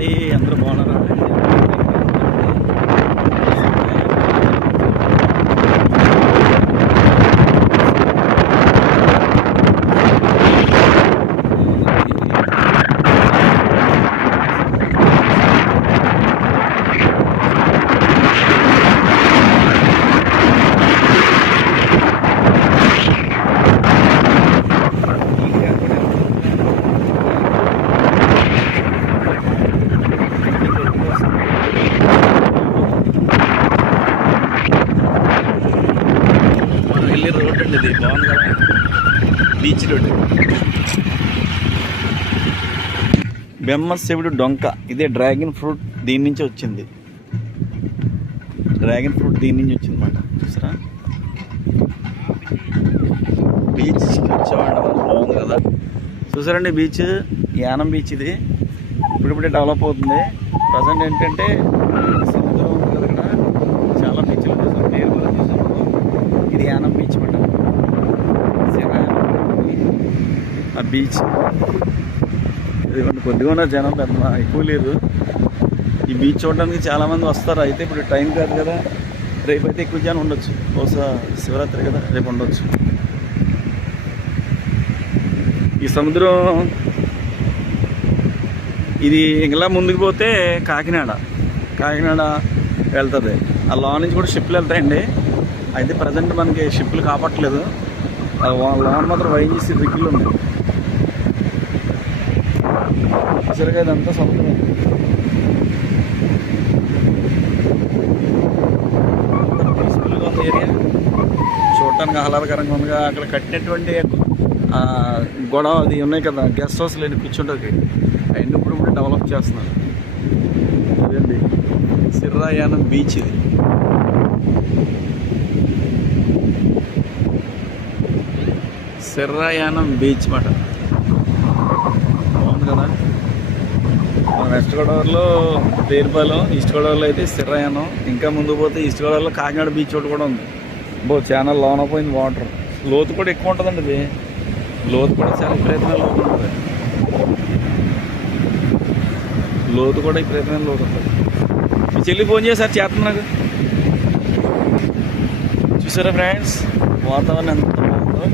అండి అందరూ బాగున్నారా రోడ్ ఇది బాగుంది కదా. బీచ్ రోడ్ బెమ్మశివుడు డొంక ఇదే డ్రాగన్ ఫ్రూట్ దీని నుంచి వచ్చింది. డ్రాగన్ ఫ్రూట్ దీని నుంచి వచ్చింది అనమాట చూసారా బీచ్కి వచ్చామండి బాగుంది కదా. చూసారండి బీచ్ యానం బీచ్ ఇది. ఇప్పుడిప్పుడే డెవలప్ అవుతుంది. ప్రజెంట్ ఏంటంటే సముద్రం ఉంది కదా ఇక్కడ. చాలా బీచ్లు చూసాం పేరు కూడా చూసాము ఇది యానం బీచ్ మాట ఆ బీచ్ ఇదిగోండి కొద్దిగా ఉన్న జనం పెద్ద ఎక్కువ లేదు. ఈ బీచ్ చూడడానికి చాలామంది వస్తారు. అయితే ఇప్పుడు టైం కాదు కదా. రేపు అయితే ఎక్కువ జనం ఉండొచ్చు. బహుశా శివరాత్రి కదా రేపు ఉండొచ్చు. ఈ సముద్రం ఇది ఇంకా ముందుకు పోతే కాకినాడ. కాకినాడ వెళ్తుంది. ఆ లా నుంచి కూడా షిప్లు వెళ్తాయండి. అయితే ప్రజెంట్ మనకి షిప్లు కాపట్లేదు ఆ లోన్ మాత్రం వైన్ చేసి రిగ్గులు అసలుగా ఇదంతా సముద్రం పీస్ఫుల్గా ఉంది ఏరియా చూడటానికి ఆహ్లాదకరంగా ఉందిగా. అక్కడ కట్టినటువంటి గొడవ అది ఉన్నాయి కదా గెస్ట్ హౌస్ లేని కూర్చుంటుంది. అండ్ ఇప్పుడు ఇప్పుడు డెవలప్ చేస్తున్నారు. అదండి సిర్రాయానం బీచ్ ఇది. సిర్రాయానం బీచ్ మాట. కదా. మన వెస్ట్ గోదావరిలో పేరుపాలెం ఈస్ట్ గోదావరిలో అయితే సిర్రాయానం ఇంకా ముందు పోతే ఈస్ట్ గోదావరిలో కాకినాడ బీచ్ ఒకటి కూడా ఉంది. బో చాలా లోన పోయింది వాటర్. లోతు కూడా ఎక్కువ ఉంటుందండి ఇది లోతు కూడా చాలా విపరీతమైన లోతు ఉంటుంది. లోతు కూడా విపరీతమైన లోతు ఉంటుంది. మీ చెల్లి ఫోన్ చేశారు చేస్తున్నా నాకు. చూసారా ఫ్రెండ్స్? వాతావరణం ఎంత బాగుందో.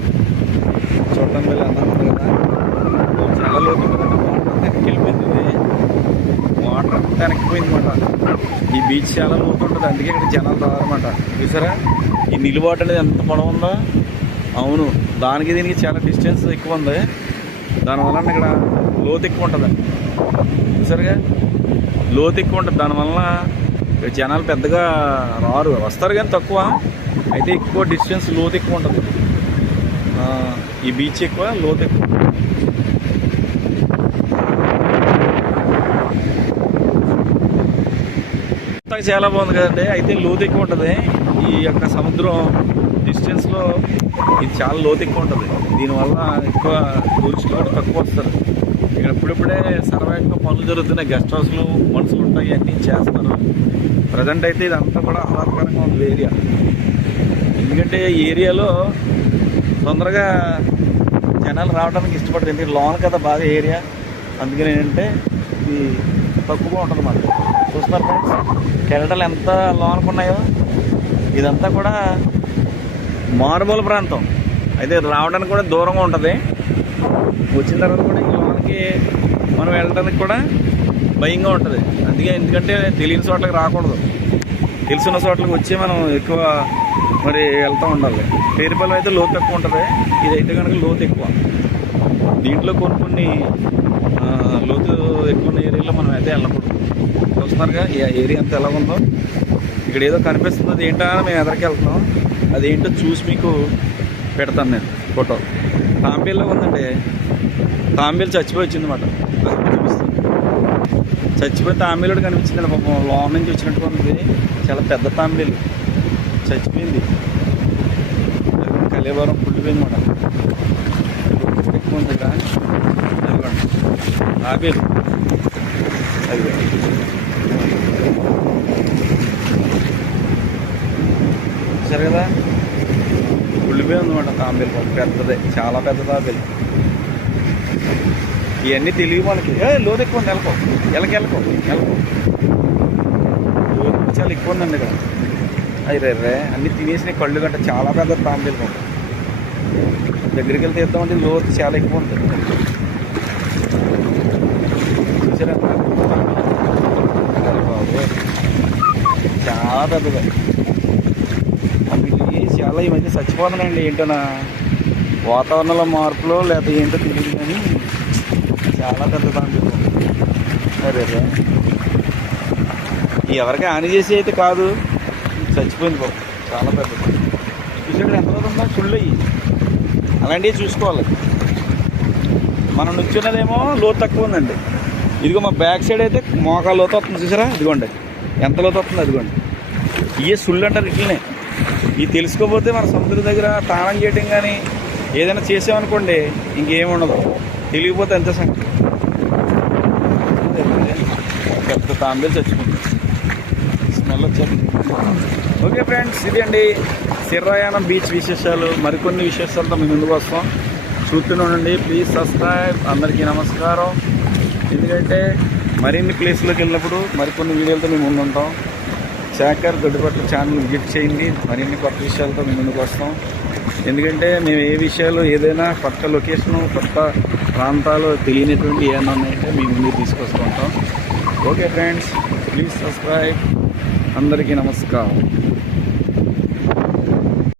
చూడటం వెళ్ళి అంత కదా. చాలా వాటర్ వెనక్కి వెళ్ళిపోయింది వాటర్ అంతా అనమాట ఈ బీచ్ చాలా లోతు ఉంటుంది అందుకే ఇక్కడ జనాలు రారన్నమాట. చూసారా? ఈ నిలుబాటు అనేది ఎంత పొడవు ఉందో అవును దానికి దీనికి చాలా డిస్టెన్స్ ఎక్కువ ఉంది దానివల్ల ఇక్కడ లోతు ఎక్కువ ఉంటుందండి చూసారుగా? లోతు ఎక్కువ ఉంటుంది దానివల్ల జనాలు పెద్దగా రారు. వస్తారు కానీ తక్కువ. అయితే ఎక్కువ డిస్టెన్స్ లోతు ఎక్కువ ఉంటుంది ఈ బీచ్ ఎక్కువ లోతు ఎక్కువ. మొత్తం చాలా బాగుంది కదండి. అయితే లోతు ఎక్కువ ఉంటుంది. ఈ యొక్క సముద్రం డిస్టెన్స్లో ఇది చాలా లోతు ఎక్కువ ఉంటుంది. దీనివల్ల ఎక్కువ టూరిస్టులు కూడా తక్కువ వస్తారు ఇక్కడ ఇప్పుడిప్పుడే సర్వేగా పనులు జరుగుతున్నాయి. గెస్ట్ హౌస్లు మనుషులు ఉంటాయి అన్నీ చేస్తారు ప్రజెంట్ అయితే ఇదంతా కూడా ఆహ్లాదకరంగా ఉంది ఏరియా. ఎందుకంటే ఈ ఏరియాలో తొందరగా జనాలు రావడానికి ఇష్టపడతారు ఎందుకంటే లోన్ కదా బాగా ఏరియా అందుకని ఏంటంటే ఈ తక్కువగా ఉంటుంది మనకి చూస్తున్నారు ఫ్రెండ్స్ కెరటలు ఎంత లోనకు ఉన్నాయో ఇదంతా కూడా మారుమూల ప్రాంతం. అయితే రావడానికి కూడా దూరంగా ఉంటుంది. వచ్చిన తర్వాత కూడా ఈ లోనకి మనం వెళ్ళడానికి కూడా భయంగా ఉంటుంది. అందుకే ఎందుకంటే తెలియని చోట్లకి రాకూడదు. తెలిసిన చోట్లకి వచ్చి మనం ఎక్కువ మరి వెళ్తూ ఉండాలి. పేరుపల్లి అయితే లోతు ఎక్కువ ఉంటుంది. ఇదైతే కనుక లోతు ఎక్కువ. దీంట్లో కొన్ని కొన్ని లోతు ఎక్కువ ఉన్న ఏరియాలో మనం అయితే వెళ్ళకూడదు. చూస్తున్నారుగా ఈ ఏరియా అంతా ఎలా ఉందో. ఇక్కడ ఏదో కనిపిస్తుంది అది ఏంటో అని మేము ఎదరికి వెళ్తున్నాం. అదేంటో చూసి మీకు పెడతాను నేను ఫోటో. తాంబేల్లో ఉందండి. తాంబేలు చచ్చిపోయి వచ్చింది అనమాట చచ్చిపోయి తాంబేలుడు కనిపించిందండి పాపం. లోన్ నుంచి వచ్చినట్టుగా ఉంది. చాలా పెద్ద తాంబేలు. చచ్చిపోయింది. కలేవరం పుట్టిపోయింది మాట ఉంది ఇక్కడ ఆపిల్ తాబేలు అది సరే కదా? ఉల్లిపోయి ఉందన్నమాట తాంబేలు పాపం. పెద్దదే. చాలా పెద్ద తాబేలు ఇవన్నీ తెలివి మనకి ఏ లోతు ఎక్కువ ఉంది. వెళ్ళకో వెళ్ళకి వెళ్ళకో వెళ్ళకో లోతు చాలా ఎక్కువ ఉందండి ఇక్కడ. అయ్యి రే అన్ని తినేసిన కళ్ళు గంట చాలా పెద్ద తాంబేలు దగ్గరికి వెళ్తే ఇద్దామంటే లోతు చాలా ఎక్కువ ఉంటుంది. చూసారా? చాలా పెద్దది వీటికి చాలా ఈ మధ్య చచ్చిపోతున్నాయండి ఏంటోనా? వాతావరణంలో మార్పులో లేకపోతే ఏంటో తెలియదు కానీ చాలా పెద్దదండి తాంబేలు అరే ఎవరికి హాని చేసి అయితే కాదు. చచ్చిపోయింది బాబు చాలా పెద్దది చూసాడు ఎంత ఉందో? అయ్యి. అలాంటివి చూసుకోవాలి. మనం నుంచున్నదేమో లోతు తక్కువ ఉందండి. ఇదిగో మా బ్యాక్ సైడ్ అయితే మోకా లోతు వస్తుంది చూసారా? ఇదిగోండి. ఎంత లోతు వస్తుంది అదిగోండి ఇవే సుళ్ళు అంటారు ఇట్లనే. ఇవి తెలుసుకోకపోతే మన సముద్రం దగ్గర తాళం చేయటం కానీ ఏదైనా చేసామనుకోండి ఇంకేం ఉండదు. తెలియకపోతే ఎంత సంఖ్య పెద్ద తాంబేలు చచ్చిపోతుంది. ఓకే ఫ్రెండ్స్ ఇది అండి సిర్రాయానం బీచ్ విశేషాలు. మరికొన్ని విశేషాలతో మేము ముందుకు వస్తాం. చూస్తూనే ప్లీజ్ సబ్స్క్రైబ్ అందరికీ నమస్కారం. ఎందుకంటే మరిన్ని ప్లేస్లోకి వెళ్ళినప్పుడు మరికొన్ని వీడియోలతో మేము ముందు ఉంటాం. శాఖర్ దొడ్డిపట్ల ఛానల్ విజిట్ చేయండి. మరిన్ని కొత్త విషయాలతో మేము ముందుకు వస్తాం. ఎందుకంటే మేము ఏ విషయాలు ఏదైనా కొత్త లొకేషను కొత్త ప్రాంతాలు తెలియనటువంటి ఏమైనా ఉన్నాయంటే మేము ముందుకు తీసుకొస్తుంటాం ఓకే ఫ్రెండ్స్ ప్లీజ్ సబ్స్క్రైబ్ అందరికీ నమస్కారం.